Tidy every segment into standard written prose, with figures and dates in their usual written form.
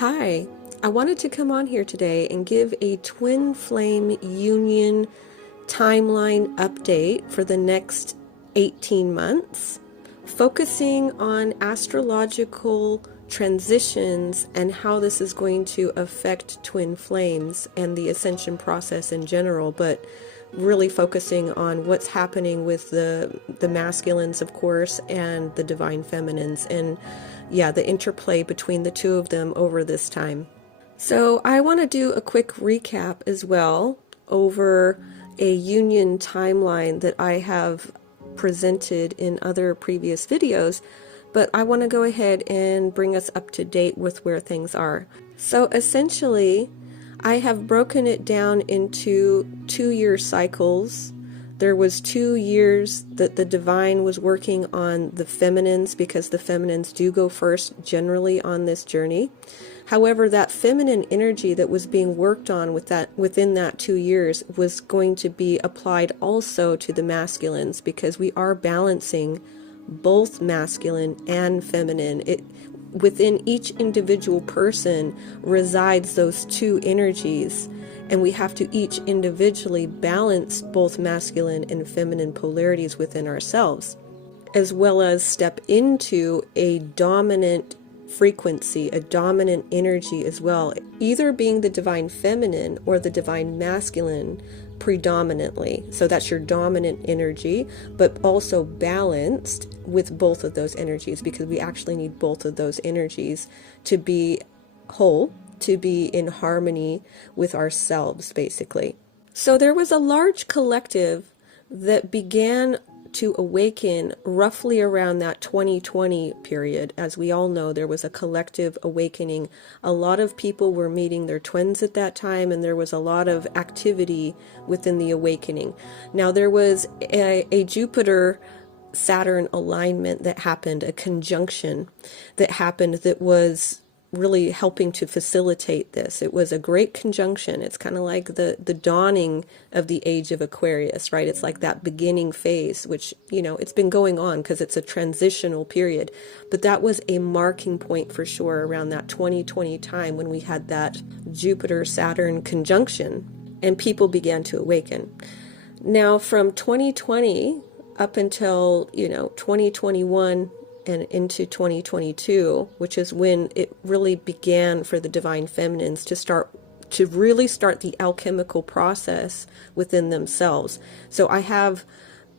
Hi, I wanted to come on here today and give a twin flame union timeline update for the next 18 months, focusing on astrological transitions and how this is going to affect twin flames and the ascension process in general, but really focusing on what's happening with the masculines, of course, and the divine feminines, and the interplay between the two of them over this time. So I want to do a quick recap as well over a union timeline that I have presented in other previous videos, but I want to go ahead and bring us up to date with where things are. So essentially, I have broken it down into 2-year cycles. There was 2 years that the divine was working on the feminines, because the feminines do go first generally on this journey. However, that feminine energy that was being worked on within that 2 years was going to be applied also to the masculines, because we are balancing both masculine and feminine. Within each individual person resides those two energies, and we have to each individually balance both masculine and feminine polarities within ourselves, as well as step into a dominant frequency, a dominant energy as well, either being the divine feminine or the divine masculine predominantly. So that's your dominant energy, but also balanced with both of those energies, because we actually need both of those energies to be whole, to be in harmony with ourselves, basically. So there was a large collective that began to awaken roughly around that 2020 period. As we all know, there was a collective awakening. A lot of people were meeting their twins at that time, and there was a lot of activity within the awakening. Now, there was a Jupiter-Saturn alignment that happened, a conjunction that happened that was really helping to facilitate this. It was a great conjunction. It's kind of like the dawning of the age of Aquarius, right? It's like that beginning phase, which, it's been going on because it's a transitional period. But that was a marking point for sure around that 2020 time, when we had that Jupiter-Saturn conjunction and people began to awaken. Now, from 2020 up until, 2021, and into 2022, which is when it really began for the divine feminines to really start the alchemical process within themselves. So I have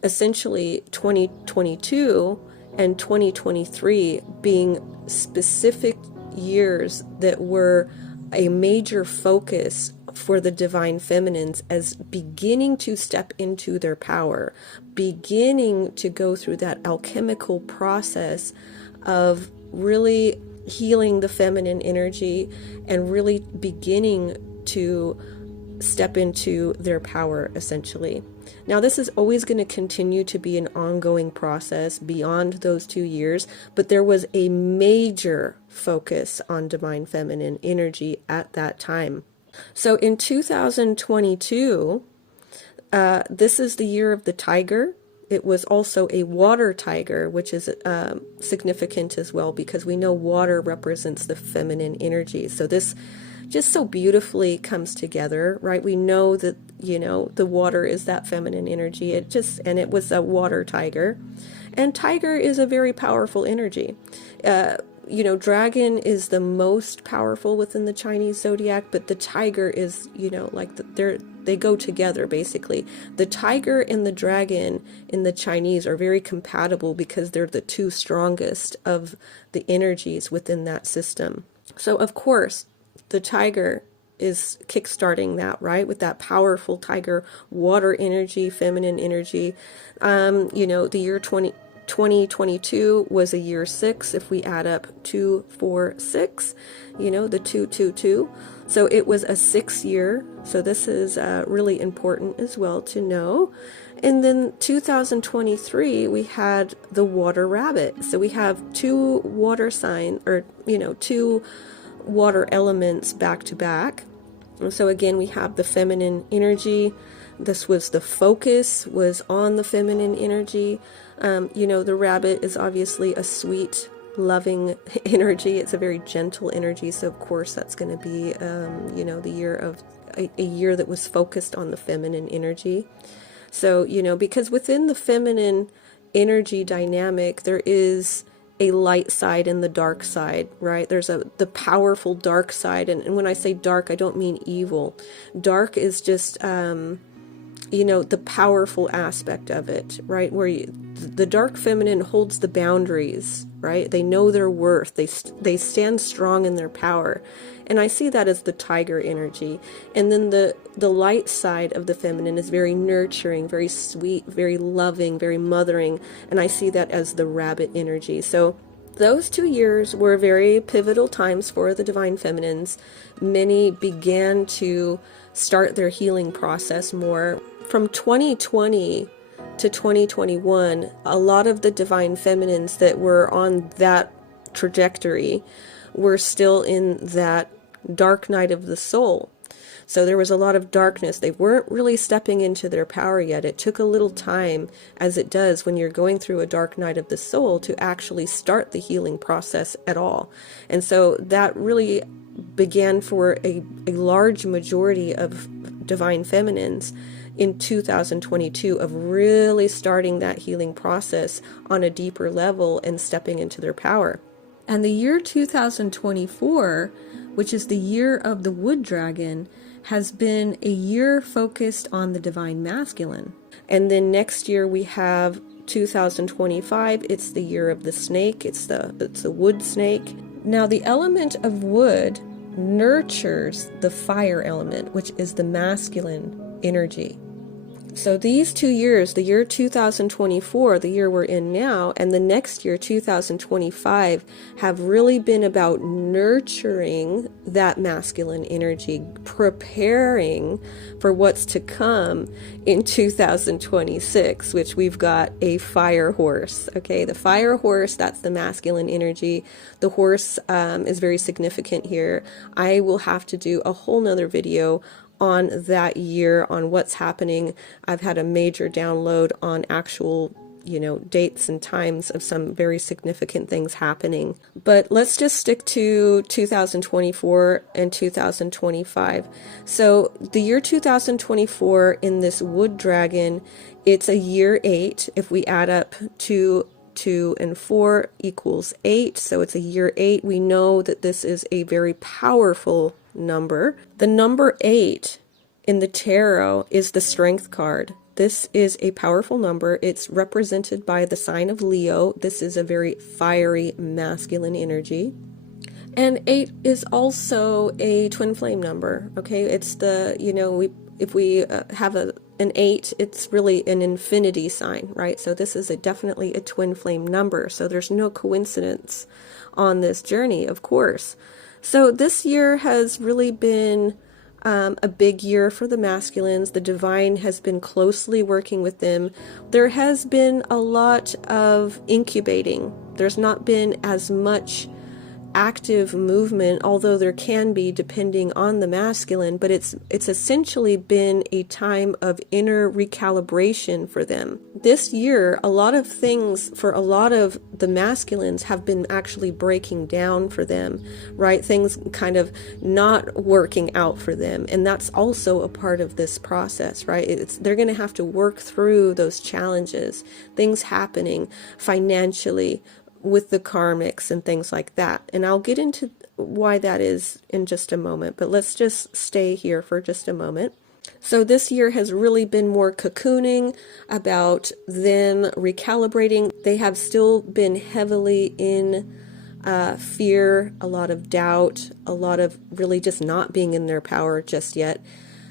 essentially 2022 and 2023 being specific years that were a major focus for the divine feminines, as beginning to step into their power, beginning to go through that alchemical process of really healing the feminine energy and really beginning to step into their power, essentially. Now, this is always going to continue to be an ongoing process beyond those 2 years, but there was a major focus on divine feminine energy at that time. So in 2022, this is the year of the tiger. It was also a water tiger, which is significant as well, because we know water represents the feminine energy. So this just so beautifully comes together, right? We know that, the water is that feminine energy. And it was a water tiger. And tiger is a very powerful energy. Dragon is the most powerful within the Chinese zodiac, but the tiger is, they go together, basically. The tiger and the dragon in the Chinese are very compatible, because they're the two strongest of the energies within that system. So, of course, the tiger is kickstarting that, right? With that powerful tiger, water energy, feminine energy. The year 2022 was a year 6. If we add up 2, 4, 6, the 222. So it was a 6 year. So this is really important as well to know. And then 2023, we had the water rabbit. So we have 2 water signs, or, 2 water elements back to back. And so again, we have the feminine energy. This was the focus, was on the feminine energy. The rabbit is obviously a sweet loving energy. It's a very gentle energy. So of course that's going to be, you know, the year of a year that was focused on the feminine energy. So, you know, because within the feminine energy dynamic, there is a light side and the dark side, right? There's the powerful dark side. And when I say dark, I don't mean evil. Dark is just, you know, the powerful aspect of it, right? Where the dark feminine holds the boundaries, right? They know their worth. They stand strong in their power. And I see that as the tiger energy. And then the light side of the feminine is very nurturing, very sweet, very loving, very mothering. And I see that as the rabbit energy. So those 2 years were very pivotal times for the divine feminines. Many began to start their healing process more. From 2020 to 2021, a lot of the divine feminines that were on that trajectory were still in that dark night of the soul. So there was a lot of darkness. They weren't really stepping into their power yet. It took a little time, as it does when you're going through a dark night of the soul, to actually start the healing process at all. And so that really began for a large majority of divine feminines in 2022 of really starting that healing process on a deeper level and stepping into their power. And the year 2024, which is the year of the wood dragon, has been a year focused on the divine masculine. And then next year we have 2025. It's the year of the snake. It's the wood snake. Now the element of wood nurtures the fire element, which is the masculine energy. So these 2 years, the year 2024, the year we're in now, and the next year, 2025, have really been about nurturing that masculine energy, preparing for what's to come in 2026, which we've got a fire horse. Okay, the fire horse, that's the masculine energy. The horse is very significant here. I will have to do a whole nother video on that year, on what's happening. I've had a major download on actual, you know, dates and times of some very significant things happening. But let's just stick to 2024 and 2025. So the year 2024 in this wood dragon, it's a year 8. If we add up 2 and 4 equals 8. So it's a year 8. We know that this is a very powerful number. The number 8 in the tarot is the strength card. This is a powerful number. It's represented by the sign of Leo. This is a very fiery masculine energy. And 8 is also a twin flame number. Okay, it's the, you know, if we have an 8, it's really an infinity sign, right? So this is definitely a twin flame number. So there's no coincidence on this journey, of course. So this year has really been a big year for the masculines. The divine has been closely working with them. There has been a lot of incubating. There's not been as much active movement, although there can be depending on the masculine, but it's essentially been a time of inner recalibration for them. This year, a lot of things for a lot of the masculines have been actually breaking down for them, right? Things kind of not working out for them. And that's also a part of this process, right? They're going to have to work through those challenges, things happening financially, with the karmics and things like that. And I'll get into why that is in just a moment, but let's just stay here for just a moment. So this year has really been more cocooning, about them recalibrating. They have still been heavily in fear, a lot of doubt, a lot of really just not being in their power just yet.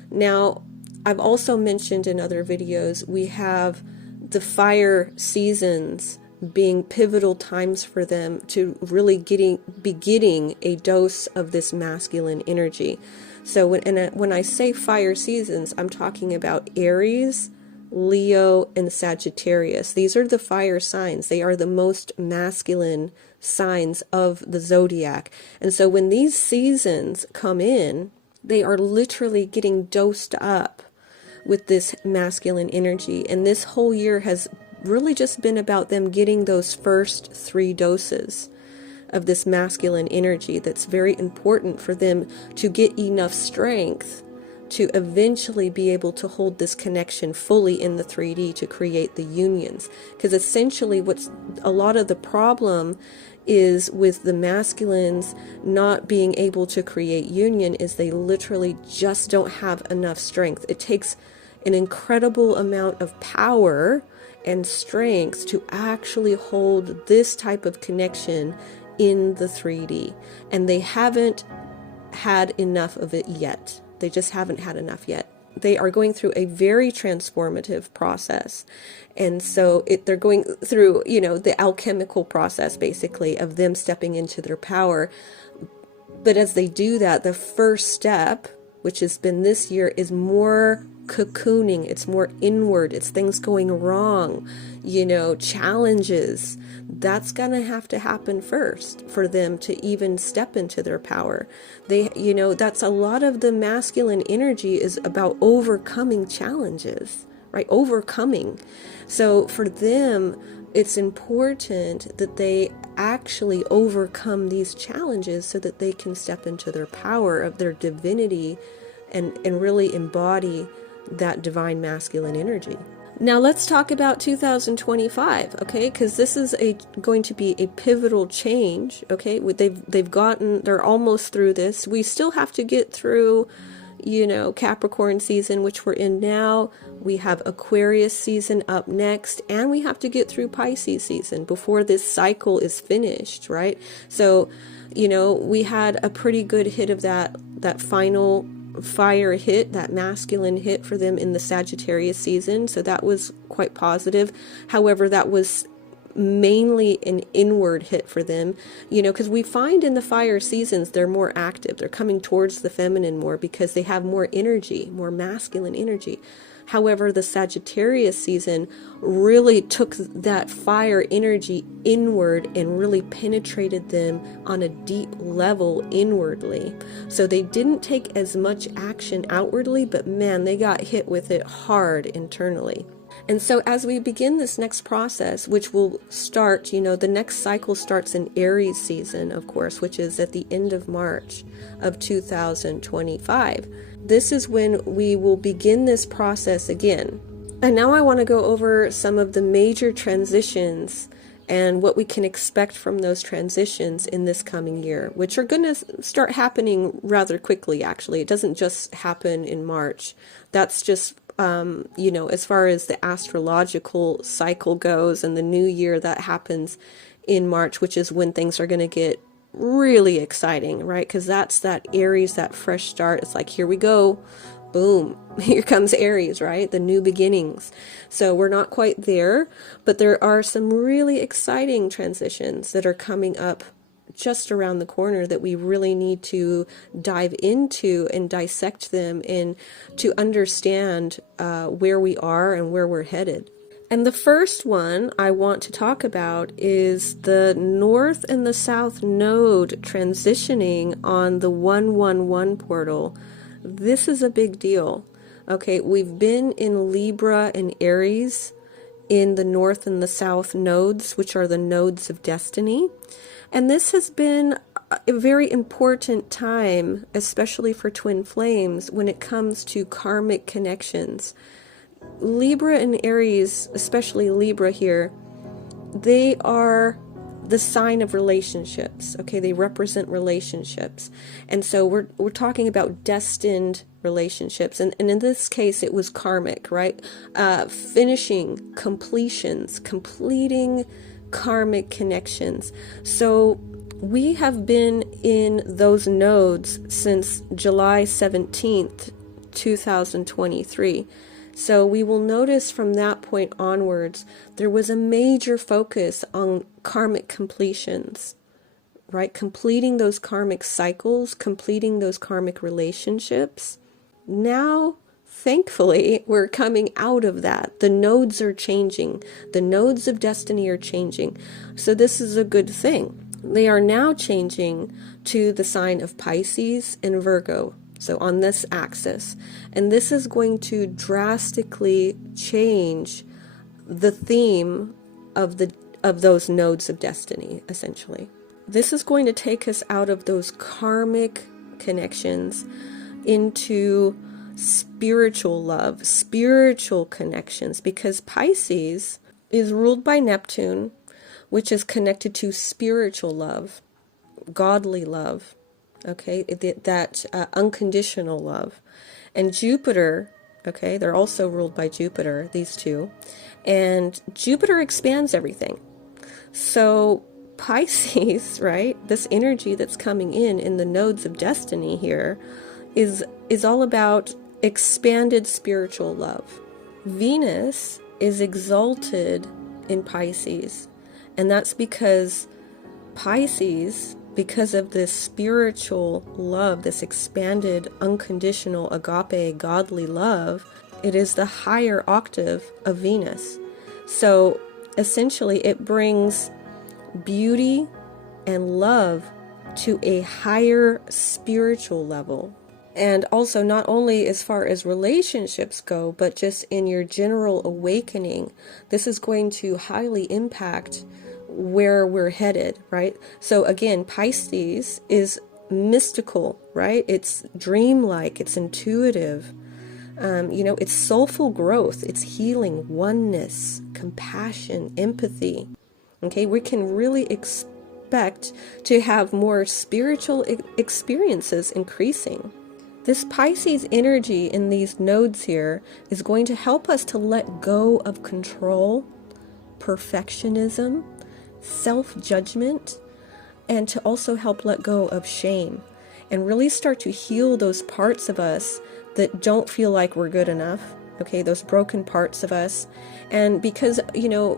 Now, I've also mentioned in other videos, we have the fire seasons being pivotal times for them to really be getting a dose of this masculine energy. So when I say fire seasons, I'm talking about Aries, Leo, and Sagittarius. These are the fire signs. They are the most masculine signs of the zodiac. And so when these seasons come in, they are literally getting dosed up with this masculine energy. And this whole year has really just been about them getting those first 3 doses. of this masculine energy that's very important for them to get enough strength to eventually be able to hold this connection fully in the 3D to create the unions. Because essentially what's a lot of the problem is with the masculines not being able to create union is they literally just don't have enough strength. It takes an incredible amount of power and strength to actually hold this type of connection in the 3D. And they haven't had enough of it yet. They just haven't had enough yet. They are going through a very transformative process. And so they're going through, the alchemical process, basically, of them stepping into their power. But as they do that, the first step, which has been this year, is more cocooning. It's more inward. It's things going wrong, challenges. That's going to have to happen first for them to even step into their power. That's a lot of the masculine energy is about overcoming challenges, right? Overcoming. So for them, it's important that they actually overcome these challenges so that they can step into their power of their divinity and really embody that divine masculine energy. Now let's talk about 2025, okay? Because this is going to be a pivotal change, okay? They're almost through this. We still have to get through, Capricorn season, which we're in now. We have Aquarius season up next, and we have to get through Pisces season before this cycle is finished, right? So, we had a pretty good hit of that final fire hit, that masculine hit for them in the Sagittarius season. So that was quite positive. However, that was mainly an inward hit for them, because we find in the fire seasons, they're more active. They're coming towards the feminine more because they have more energy, more masculine energy. However, the Sagittarius season really took that fire energy inward and really penetrated them on a deep level inwardly. So they didn't take as much action outwardly, but man, they got hit with it hard internally. And so as we begin this next process, which will start, the next cycle starts in Aries season, of course, which is at the end of March of 2025. This is when we will begin this process again. And now I want to go over some of the major transitions and what we can expect from those transitions in this coming year, which are going to start happening rather quickly, actually. It doesn't just happen in March. That's just, as far as the astrological cycle goes, and the new year that happens in March, which is when things are going to get really exciting, right? Because that's that Aries, that fresh start. It's like, here we go. Boom. Here comes Aries, right? The new beginnings. So we're not quite there, but there are some really exciting transitions that are coming up just around the corner that we really need to dive into and dissect them and to understand where we are and where we're headed. And the first one I want to talk about is the North and the South node transitioning on the 111 portal. This is a big deal. Okay, we've been in Libra and Aries in the North and the South nodes, which are the nodes of destiny. And this has been a very important time, especially for twin flames, when it comes to karmic connections. Libra and Aries, especially Libra here, they are the sign of relationships. Okay, they represent relationships. And so we're talking about destined relationships. And in this case, it was karmic, right? Finishing, completions, completing karmic connections. So we have been in those nodes since July 17th, 2023. So we will notice from that point onwards, there was a major focus on karmic completions, right? Completing those karmic cycles, completing those karmic relationships. Now, thankfully, we're coming out of that. The nodes are changing. The nodes of destiny are changing. So this is a good thing. They are now changing to the sign of Pisces and Virgo. So on this axis. And this is going to drastically change the theme of those nodes of destiny, essentially. this is going to take us out of those karmic connections into spiritual love, spiritual connections, because Pisces is ruled by Neptune, which is connected to spiritual love, godly love, okay, that unconditional love. And Jupiter, okay, they're also ruled by Jupiter, these two, and Jupiter expands everything. So Pisces, right, this energy that's coming in the nodes of destiny here is all about expanded spiritual love. Venus is exalted in Pisces, and that's because Pisces, because of this spiritual love, this expanded, unconditional, agape, godly love, it is the higher octave of Venus. So essentially it brings beauty and love to a higher spiritual level. And also not only as far as relationships go, but just in your general awakening, this is going to highly impact where we're headed, right? So again, Pisces is mystical, right? It's dreamlike, it's intuitive, it's soulful growth, it's healing, oneness, compassion, empathy. Okay, we can really expect to have more spiritual experiences increasing. This Pisces energy in these nodes here is going to help us to let go of control, perfectionism, self-judgment, and to also help let go of shame and really start to heal those parts of us that don't feel like we're good enough. Okay, those broken parts of us. And because,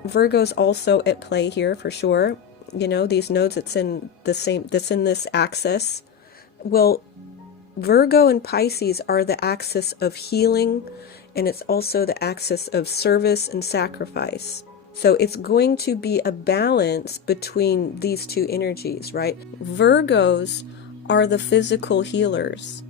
Virgo's also at play here for sure. These nodes that's in this axis. Well, Virgo and Pisces are the axis of healing, and it's also the axis of service and sacrifice. So it's going to be a balance between these two energies, right? Virgos are the physical healers.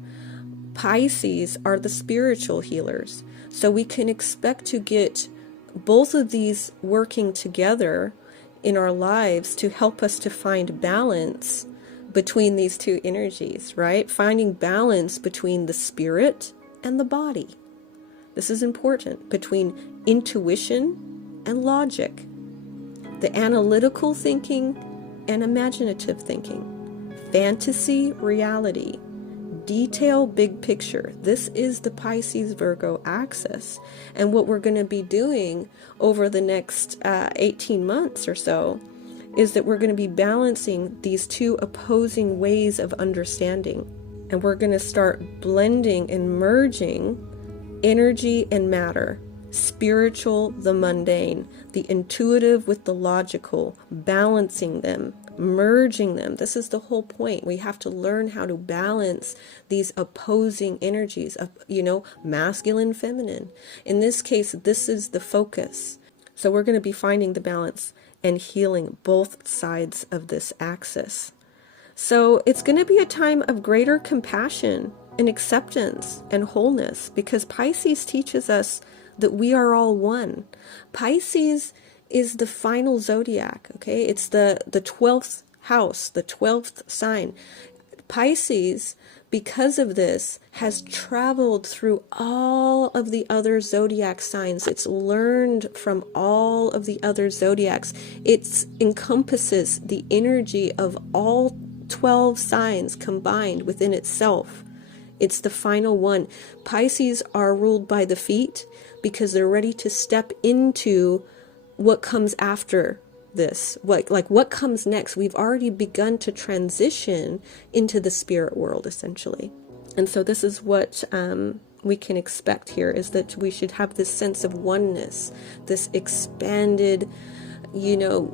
Pisces are the spiritual healers. So we can expect to get both of these working together in our lives to help us to find balance between these two energies, right? Finding balance between the spirit and the body. This is important, between intuition and logic, the analytical thinking and imaginative thinking, fantasy, reality, detail, big picture. This is the Pisces Virgo axis. And what we're going to be doing over the next 18 months or so is that we're going to be balancing these two opposing ways of understanding. And we're going to start blending and merging energy and matter, spiritual, the mundane, the intuitive with the logical, balancing them, merging them. This is the whole point. We have to learn how to balance these opposing energies of, masculine, feminine. In this case, this is the focus. So we're going to be finding the balance and healing both sides of this axis. So it's going to be a time of greater compassion and acceptance and wholeness, because Pisces teaches us that we are all one. Pisces is the final zodiac, okay? It's the 12th house, the 12th sign. Pisces, because of this, has traveled through all of the other zodiac signs. It's learned from all of the other zodiacs. It encompasses the energy of all 12 signs combined within itself. It's the final one. Pisces are ruled by the feet because they're ready to step into what comes after this, what comes next. We've already begun to transition into the spirit world, essentially. And so this is what we can expect here, is that we should have this sense of oneness, this expanded,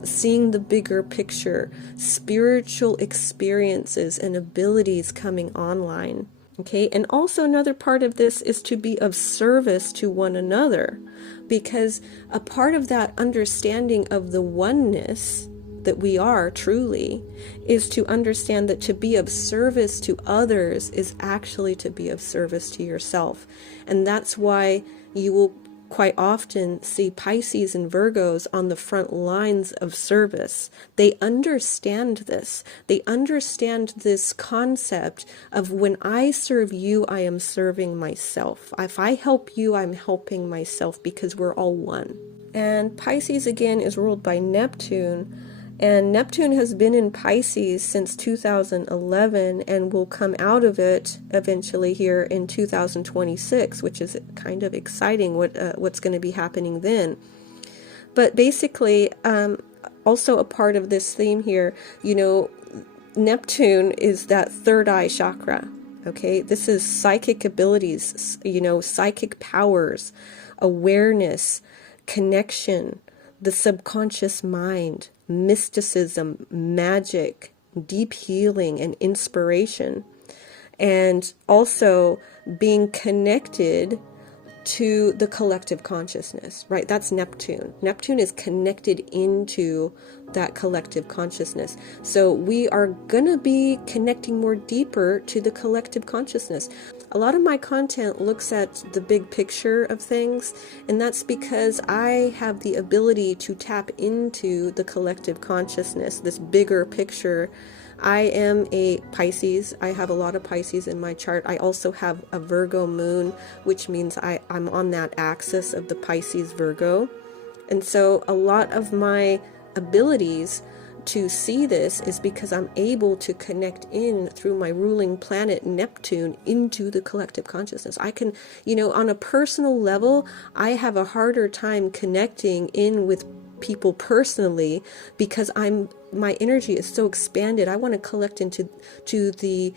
seeing the bigger picture, spiritual experiences and abilities coming online. Okay, and also another part of this is to be of service to one another, because a part of that understanding of the oneness that we are truly is to understand that to be of service to others is actually to be of service to yourself. And that's why you will quite often see Pisces and Virgos on the front lines of service. They understand this. They understand this concept of when I serve you, I am serving myself. If I help you, I'm helping myself because we're all one. And Pisces again is ruled by Neptune. And Neptune has been in Pisces since 2011 and will come out of it eventually here in 2026, which is kind of exciting what's going to be happening then. But basically, also a part of this theme here, Neptune is that third eye chakra. Okay, this is psychic abilities, psychic powers, awareness, connection, the subconscious mind, mysticism, magic, deep healing, and inspiration. And also being connected to the collective consciousness, right? That's Neptune. Neptune is connected into that collective consciousness. So we are going to be connecting more deeper to the collective consciousness. A lot of my content looks at the big picture of things, and that's because I have the ability to tap into the collective consciousness, this bigger picture. I am a Pisces. I have a lot of Pisces in my chart. I also have a Virgo moon, which means I'm on that axis of the Pisces Virgo. And so a lot of my abilities to see this is because I'm able to connect in through my ruling planet Neptune into the collective consciousness. I can, on a personal level, I have a harder time connecting in with people personally because my energy is so expanded. I want to collect into the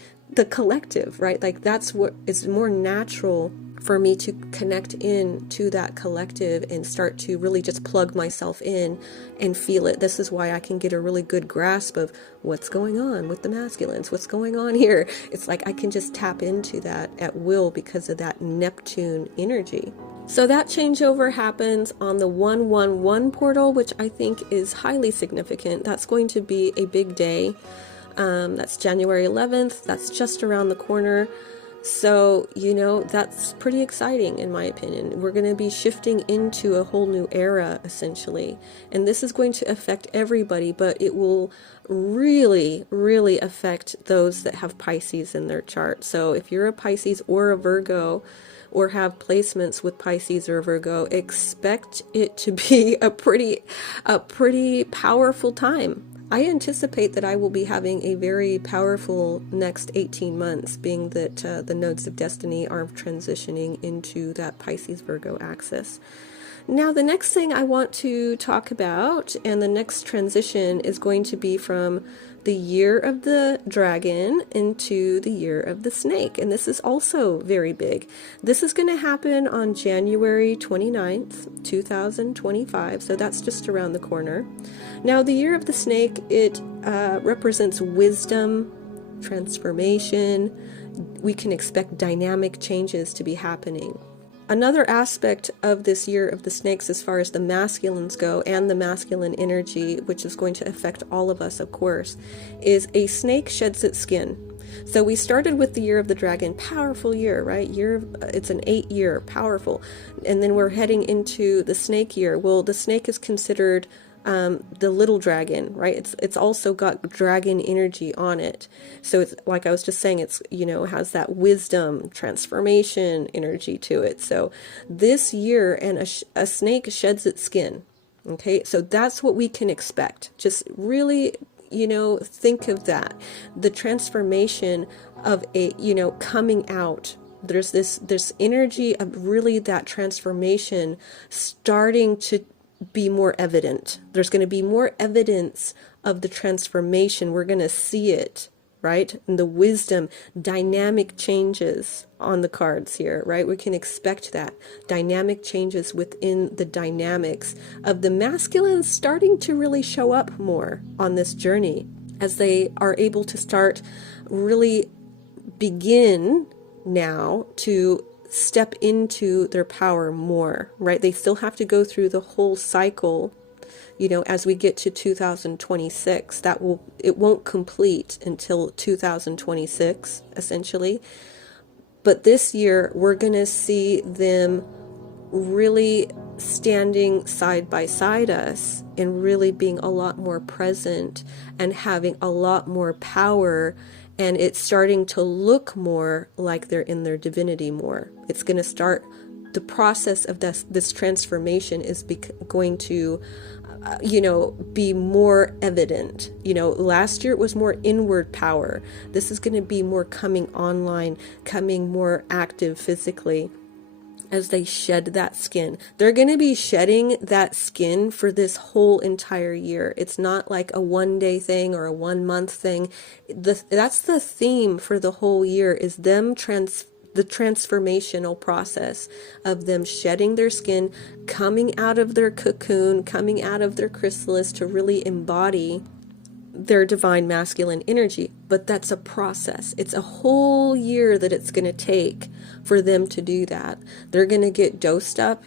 collective, right? Like that's what is more natural for me to connect in to that collective and start to really just plug myself in and feel it. This is why I can get a really good grasp of what's going on with the masculines, what's going on here. It's like I can just tap into that at will because of that Neptune energy. So that changeover happens on the 111 portal, which I think is highly significant. That's going to be a big day. That's January 11th. That's just around the corner. So, that's pretty exciting in my opinion. We're going to be shifting into a whole new era, essentially. And this is going to affect everybody, but it will really, really affect those that have Pisces in their chart. So if you're a Pisces or a Virgo, or have placements with Pisces or Virgo, expect it to be a pretty powerful time. I anticipate that I will be having a very powerful next 18 months, being that the nodes of destiny are transitioning into that Pisces Virgo axis. Now, the next thing I want to talk about, and the next transition is going to be from the year of the dragon into the year of the snake. And this is also very big. This is going to happen on January 29th, 2025. So that's just around the corner. Now, the year of the snake, it represents wisdom, transformation. We can expect dynamic changes to be happening. Another aspect of this year of the snakes, as far as the masculines go and the masculine energy, which is going to affect all of us, of course, is a snake sheds its skin. So we started with the year of the dragon, powerful year, right? It's an 8-year, powerful. And then we're heading into the snake year. Well, the snake is considered the little dragon, right? It's also got dragon energy on it. So it's like I was just saying, it's, has that wisdom, transformation energy to it. So this year, and a snake sheds its skin. Okay. So that's what we can expect. Just really, think of that. The transformation of coming out. There's this energy of really that transformation starting to be more evident. There's going to be more evidence of the transformation. We're going to see it, right? And the wisdom, dynamic changes on the cards here, right? We can expect that. Dynamic changes within the dynamics of the masculines starting to really show up more on this journey as they are able to start really begin now to step into their power more, right? They still have to go through the whole cycle, as we get to 2026. It won't complete until 2026, essentially. But this year, we're going to see them really standing side by side us and really being a lot more present and having a lot more power, and it's starting to look more like they're in their divinity more. It's going to start, the process of this transformation is going to be more evident. Last year it was more inward power. This is going to be more coming online, coming more active physically as they shed that skin. They're going to be shedding that skin for this whole entire year. It's not like a 1-day thing or a 1-month thing. That's the theme for the whole year, is them the transformational process of them shedding their skin, coming out of their cocoon, coming out of their chrysalis to really embody their divine masculine energy. But that's a process. It's a whole year that it's going to take for them to do that. They're going to get dosed up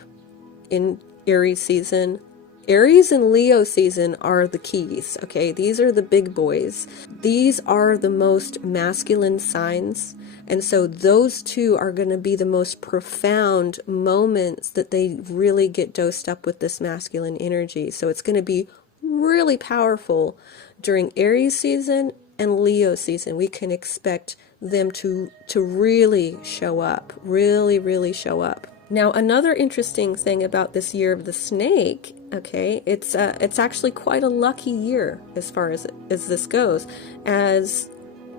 in Aries season. Aries and Leo season are the keys, okay? These are the big boys. These are the most masculine signs. And so those two are going to be the most profound moments that they really get dosed up with this masculine energy. So it's going to be really powerful during Aries season and Leo season. We can expect them to really show up, really show up. Now, another interesting thing about this year of the snake, okay, it's actually quite a lucky year as far as this goes, as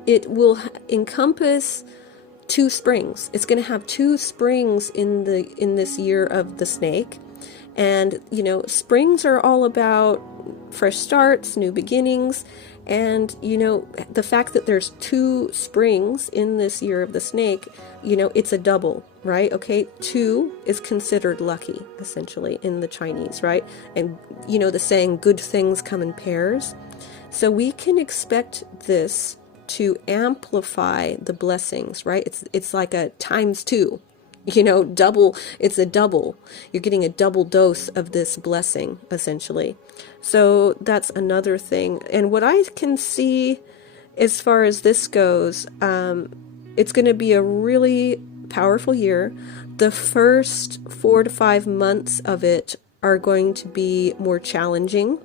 it will encompass 2 springs. It's going to have 2 springs in this year of the snake. And, springs are all about fresh starts, new beginnings. And, the fact that there's 2 springs in this year of the snake, it's a double, right? Okay. 2 is considered lucky, essentially, in the Chinese, right? And, the saying, good things come in pairs. So we can expect this to amplify the blessings, right? It's like a ×2. Double, it's a double. You're getting a double dose of this blessing, essentially. So that's another thing. And what I can see as far as this goes, it's going to be a really powerful year. The first 4 to 5 months of it are going to be more challenging,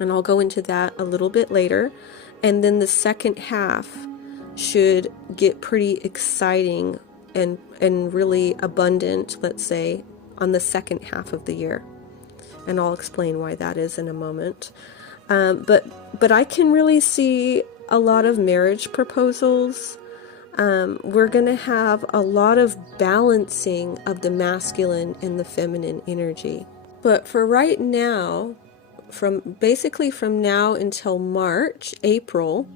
and I'll go into that a little bit later. And then the second half should get pretty exciting and really abundant, let's say, on the second half of the year. And I'll explain why that is in a moment. But I can really see a lot of marriage proposals. We're going to have a lot of balancing of the masculine and the feminine energy. But for right now, from now until March, April,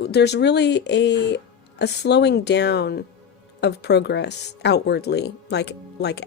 there's really a slowing down of progress outwardly, like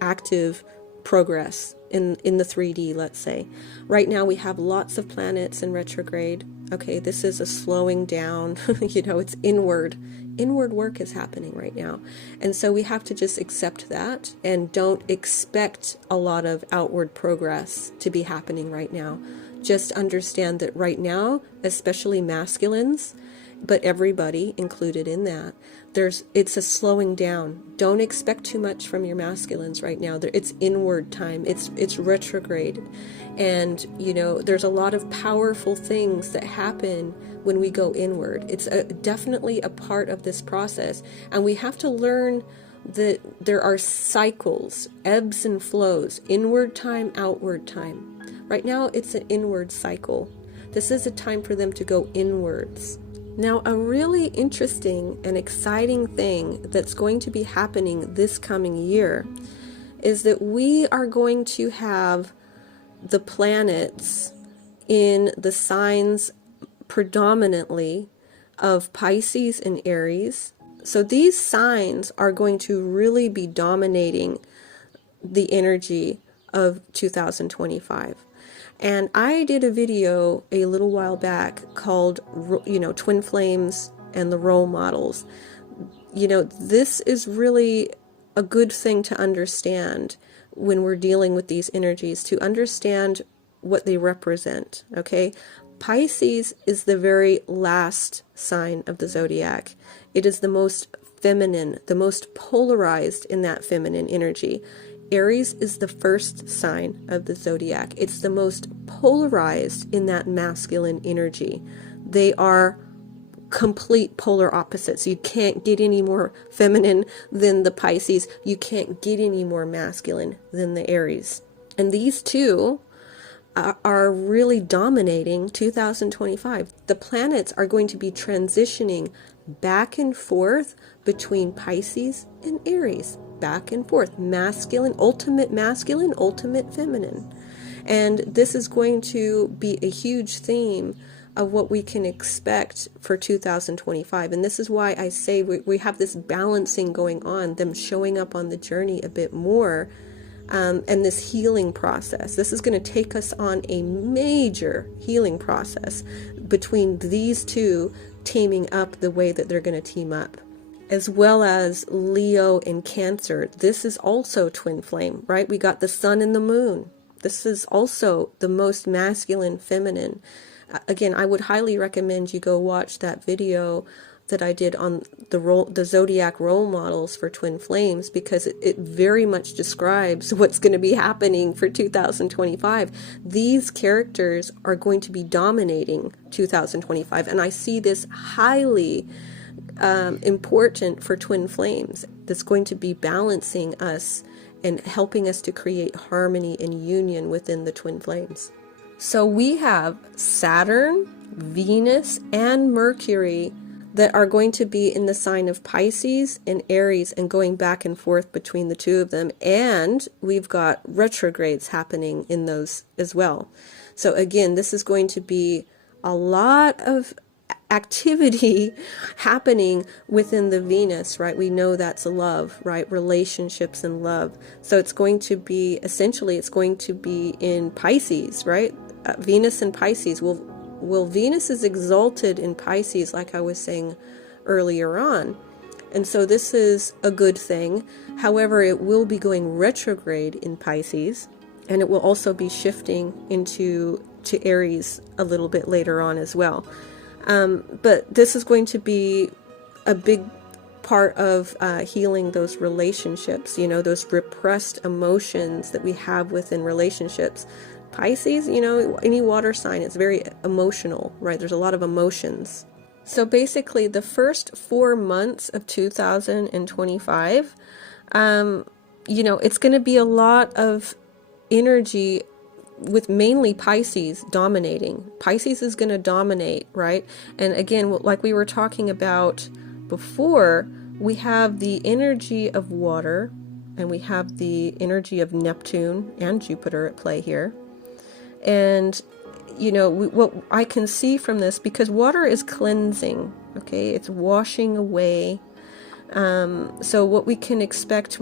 active progress in the 3D, let's say. Right now we have lots of planets in retrograde. Okay, this is a slowing down. It's inward work is happening right now. And so we have to just accept that and don't expect a lot of outward progress to be happening right now. Just understand that right now, especially masculines, but everybody included in that, it's a slowing down. Don't expect too much from your masculines right now. It's inward time. It's retrograde. And, there's a lot of powerful things that happen when we go inward. It's definitely a part of this process. And we have to learn that there are cycles, ebbs and flows, inward time, outward time. Right now, it's an inward cycle. This is a time for them to go inwards. Now, a really interesting and exciting thing that's going to be happening this coming year is that we are going to have the planets in the signs predominantly of Pisces and Aries. So these signs are going to really be dominating the energy of 2025. And I did a video a little while back called, Twin Flames and the Role Models. This is really a good thing to understand when we're dealing with these energies, to understand what they represent, okay? Pisces is the very last sign of the zodiac. It is the most feminine, the most polarized in that feminine energy. Aries is the first sign of the zodiac. It's the most polarized in that masculine energy. They are complete polar opposites. You can't get any more feminine than the Pisces. You can't get any more masculine than the Aries. And these two are really dominating 2025. The planets are going to be transitioning back and forth between Pisces and Aries. Back and forth. Masculine, ultimate feminine. And this is going to be a huge theme of what we can expect for 2025. And this is why I say we have this balancing going on, them showing up on the journey a bit more, and this healing process. This is going to take us on a major healing process between these two teaming up the way that they're going to team up. As well as Leo and Cancer. This is also twin flame, right? We got the sun and the moon. This is also the most masculine, feminine. Again, I would highly recommend you go watch that video that I did on the zodiac role models for twin flames, because it very much describes what's going to be happening for 2025. These characters are going to be dominating 2025, and I see this highly important for twin flames. That's going to be balancing us and helping us to create harmony and union within the twin flames. So we have Saturn, Venus, and Mercury that are going to be in the sign of Pisces and Aries and going back and forth between the two of them. And we've got retrogrades happening in those as well. So again, this is going to be a lot of activity happening within the Venus, right? We know that's love, right? Relationships and love. So it's going to be, essentially, it's going to be in Pisces, right? Venus and Pisces. Well, Venus is exalted in Pisces, like I was saying earlier on. And so this is a good thing. However, it will be going retrograde in Pisces, and it will also be shifting to Aries a little bit later on as well. But this is going to be a big part of healing those relationships, those repressed emotions that we have within relationships. Pisces, any water sign, it's very emotional, right? There's a lot of emotions. So basically the first 4 months of 2025, it's going to be a lot of energy with mainly Pisces dominating. Pisces is going to dominate, right? And again, like we were talking about before, we have the energy of water and we have the energy of Neptune and Jupiter at play here. And, what I can see from this, because water is cleansing, okay? It's washing away. So what we can expect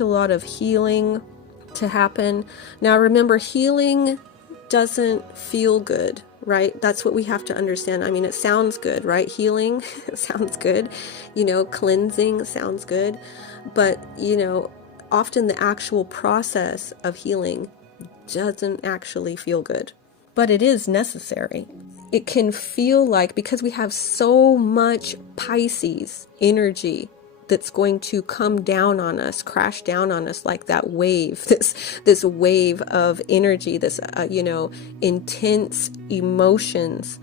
a lot of healing to happen. Now remember, healing doesn't feel good, right? That's what we have to understand. I mean, it sounds good, right? Healing sounds good, cleansing sounds good, but often the actual process of healing doesn't actually feel good, but it is necessary. It can feel like, because we have so much Pisces energy that's going to come down on us, crash down on us like that wave, this wave of energy, this intense emotions,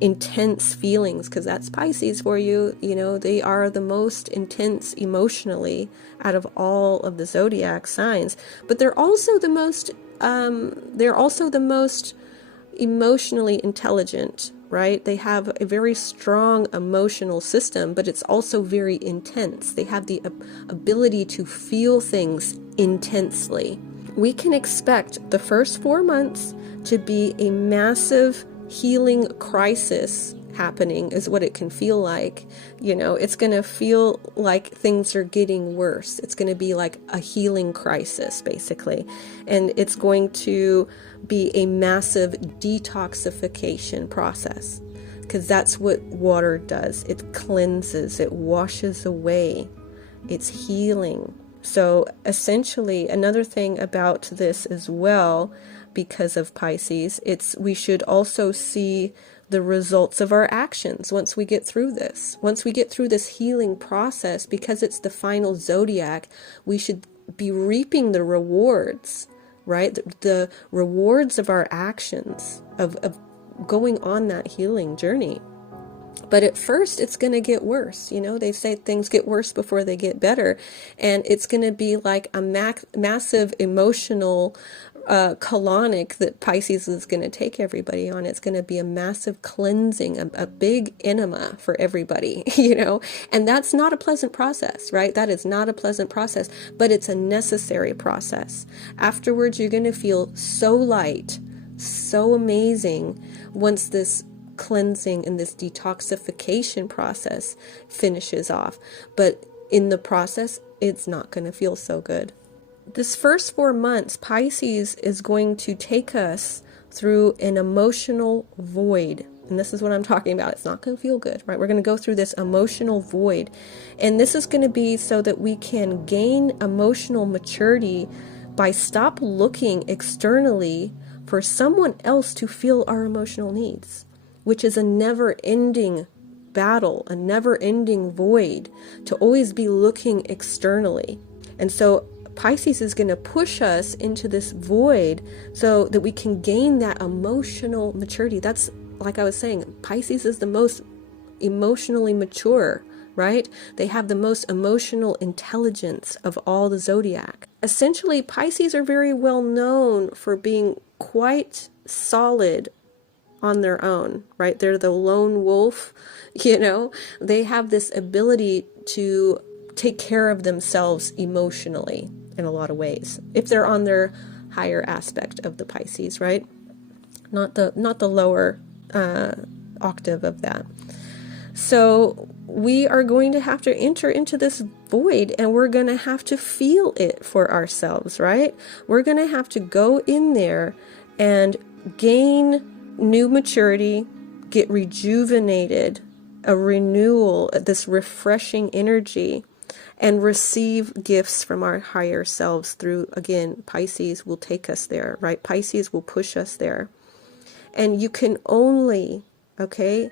intense feelings, because that's Pisces for you. They are the most intense emotionally out of all of the zodiac signs, but they're also the most emotionally intelligent, right? They have a very strong emotional system, but it's also very intense. They have the ability to feel things intensely. We can expect the first 4 months to be a massive healing crisis happening, is what it can feel like. It's going to feel like things are getting worse. It's going to be like a healing crisis, basically. And it's going to be a massive detoxification process, because that's what water does. It cleanses, it washes away, it's healing. So essentially, another thing about this as well, because of Pisces, we should also see the results of our actions once we get through this. Once we get through this healing process, because it's the final zodiac, we should be reaping the rewards, right? The rewards of our actions, of going on that healing journey. But at first, it's going to get worse. You know, they say things get worse before they get better. And it's going to be like a massive emotional colonic that Pisces is going to take everybody on. It's going to be a massive cleansing, a big enema for everybody, you know. And that's not a pleasant process, right? That is not a pleasant process, but it's a necessary process. Afterwards, you're going to feel so light, so amazing once this cleansing and this detoxification process finishes off. But in the process, it's not going to feel so good. This first 4 months, Pisces is going to take us through an emotional void. And this is what I'm talking about. It's not going to feel good, right? We're going to go through this emotional void. And this is going to be so that we can gain emotional maturity by stop looking externally for someone else to fill our emotional needs, which is a never-ending battle, a never-ending void, to always be looking externally. And so Pisces is going to push us into this void so that we can gain that emotional maturity. That's, like I was saying, Pisces is the most emotionally mature, right? They have the most emotional intelligence of all the zodiac. Essentially, Pisces are very well known for being quite solid on their own, right? They're the lone wolf, you know? They have this ability to take care of themselves emotionally in a lot of ways, if they're on their higher aspect of the Pisces, right? Not the lower octave of that. So we are going to have to enter into this void, and we're going to have to feel it for ourselves, right? We're going to have to go in there and gain new maturity, get rejuvenated, a renewal, this refreshing energy, and receive gifts from our higher selves through, again, Pisces will take us there, right? Pisces will push us there. And you can only, okay,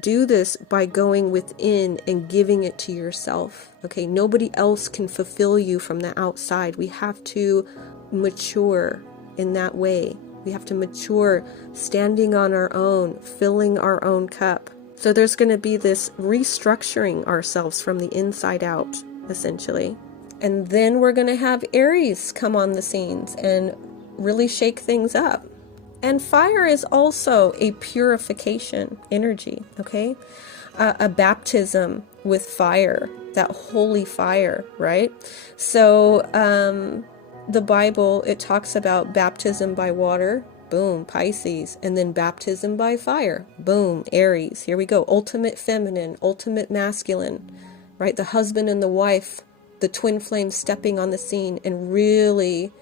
do this by going within and giving it to yourself, okay? Nobody else can fulfill you from the outside. We have to mature in that way. We have to mature standing on our own, filling our own cup. So there's going to be this restructuring ourselves from the inside out, essentially. And then we're going to have Aries come on the scenes and really shake things up. And fire is also a purification energy, okay? A baptism with fire, that holy fire, right? So, the Bible, it talks about baptism by water, boom, Pisces, and then baptism by fire, boom, Aries. Here we go, ultimate feminine, ultimate masculine, right? The husband and the wife, the twin flames stepping on the scene and really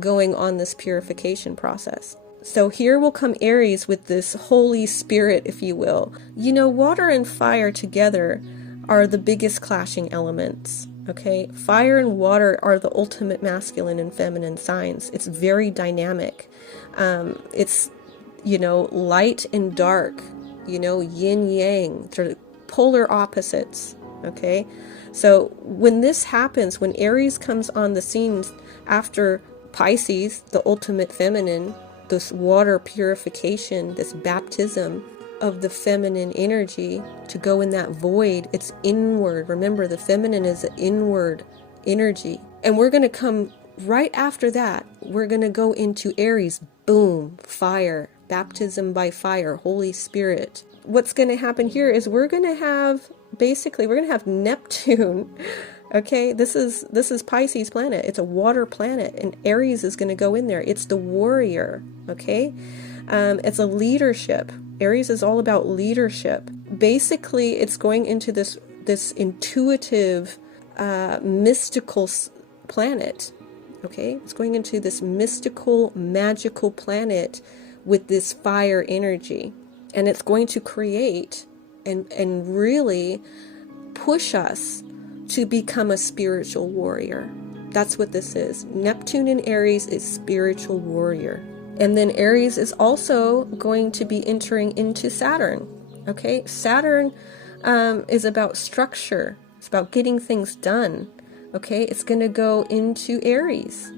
going on this purification process. So here will come Aries with this Holy Spirit, if you will. You know, water and fire together are the biggest clashing elements. Okay, fire and water are the ultimate masculine and feminine signs. It's very dynamic. It's, you know, light and dark, you know, yin yang, sort of polar opposites. Okay, so when this happens, when Aries comes on the scene after Pisces, the ultimate feminine, this water purification, this baptism of the feminine energy to go in that void, it's inward. Remember, the feminine is an inward energy. And we're going to come right after that. We're going to go into Aries, boom, fire, baptism by fire, Holy Spirit. What's going to happen here is we're going to have Neptune. Okay, this is Pisces planet. It's a water planet, and Aries is going to go in there. It's the warrior. Okay, it's a leadership. Aries is all about leadership. Basically, it's going into this intuitive, mystical planet. Okay, it's going into this mystical, magical planet with this fire energy, and it's going to create and really push us to become a spiritual warrior. That's what this is. Neptune in Aries is spiritual warrior. And then Aries is also going to be entering into Saturn. Okay, Saturn is about structure. It's about getting things done. Okay, it's going to go into Aries.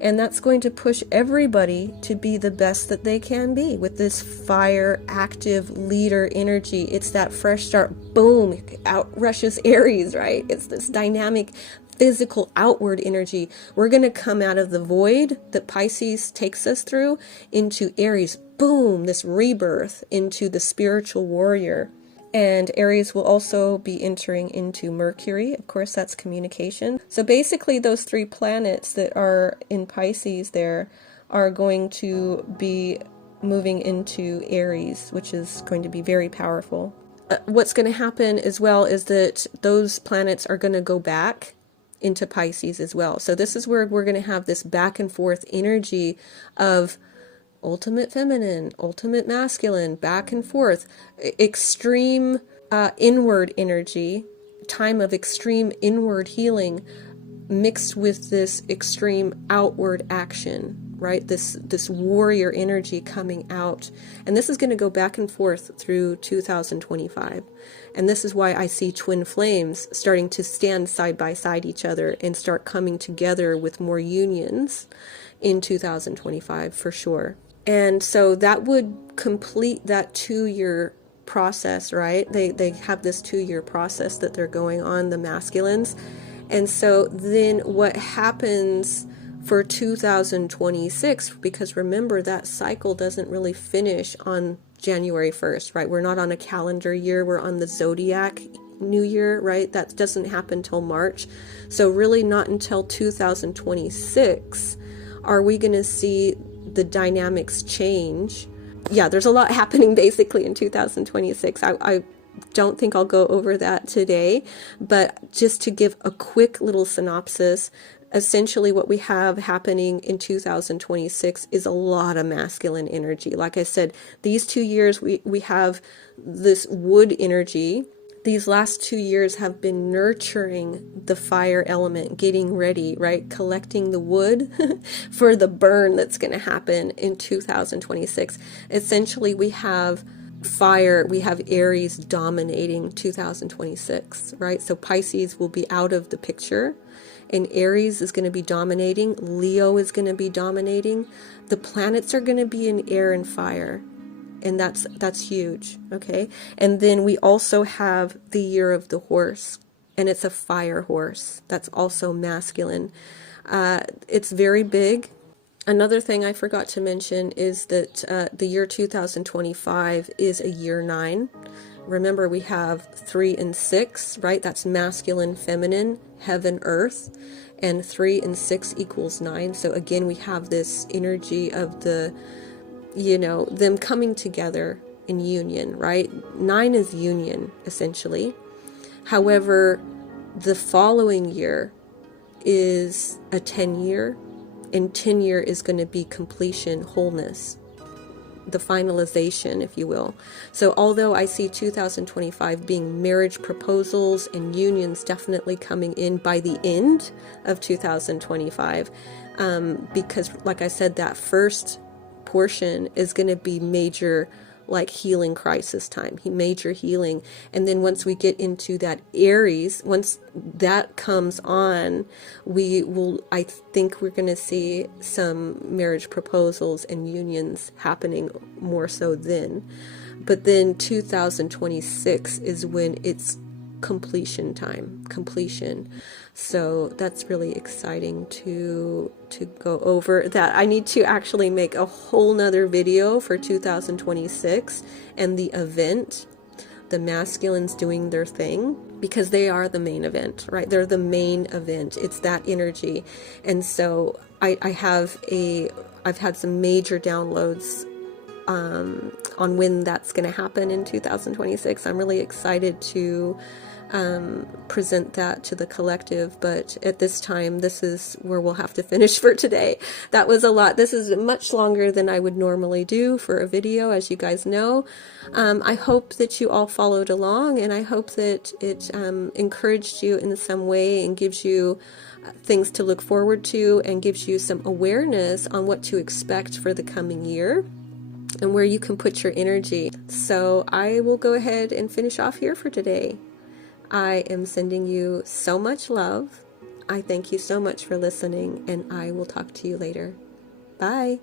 And that's going to push everybody to be the best that they can be with this fire, active leader energy. It's that fresh start, boom, out rushes Aries, right? It's this dynamic, physical, outward energy. We're going to come out of the void that Pisces takes us through into Aries, boom, this rebirth into the spiritual warrior. And Aries will also be entering into Mercury. Of course, that's communication. So basically, those 3 planets that are in Pisces there are going to be moving into Aries, which is going to be very powerful. What's going to happen as well is that those planets are going to go back into Pisces as well. So this is where we're going to have this back and forth energy of ultimate feminine, ultimate masculine, back and forth, extreme inward energy, time of extreme inward healing mixed with this extreme outward action, right? This warrior energy coming out. And this is going to go back and forth through 2025. And this is why I see twin flames starting to stand side by side each other and start coming together with more unions in 2025 for sure. And so that would complete that 2-year process, right? They have this 2-year process that they're going on, the masculines. And so then what happens for 2026, because remember that cycle doesn't really finish on January 1st, right? We're not on a calendar year, we're on the zodiac new year, right? That doesn't happen till March. So really not until 2026 are we going to see the dynamics change. Yeah, there's a lot happening basically in 2026. I don't think I'll go over that today, but just to give a quick little synopsis, essentially what we have happening in 2026 is a lot of masculine energy. Like I said, these 2 years we have this wood energy. These last 2 years have been nurturing the fire element, getting ready, right? Collecting the wood for the burn that's going to happen in 2026. Essentially, we have fire, we have Aries dominating 2026, right? So Pisces will be out of the picture and Aries is going to be dominating. Leo is going to be dominating. The planets are going to be in air and fire. And that's huge, okay? And then we also have the year of the horse, and it's a fire horse. That's also masculine. It's very big. Another thing I forgot to mention is that the year 2025 is a year 9. Remember, we have 3 and 6, right? That's masculine, feminine, heaven, earth. And 3 and 6 equals 9. So again, we have this energy of them coming together in union, right? 9 is union, essentially. However, the following year is a 10-year, and 10-year is going to be completion, wholeness, the finalization, if you will. So although I see 2025 being marriage proposals and unions definitely coming in by the end of 2025, because like I said, that first portion is going to be major, like healing crisis time, major healing. And then once we get into that Aries, once that comes on, I think we're going to see some marriage proposals and unions happening more so then. But then 2026 is when it's completion time, completion. So that's really exciting to go over that. I need to actually make a whole nother video for 2026 and the event, the masculines doing their thing, because they are the main event, right? They're the main event. It's that energy. And so I've had some major downloads on when that's going to happen in 2026. I'm really excited to present that to the collective, but at this time, this is where we'll have to finish for today. That was a lot. This is much longer than I would normally do for a video, as you guys know. I hope that you all followed along, and I hope that it encouraged you in some way and gives you things to look forward to and gives you some awareness on what to expect for the coming year and where you can put your energy. So I will go ahead and finish off here for today. I am sending you so much love. I thank you so much for listening, and I will talk to you later. Bye.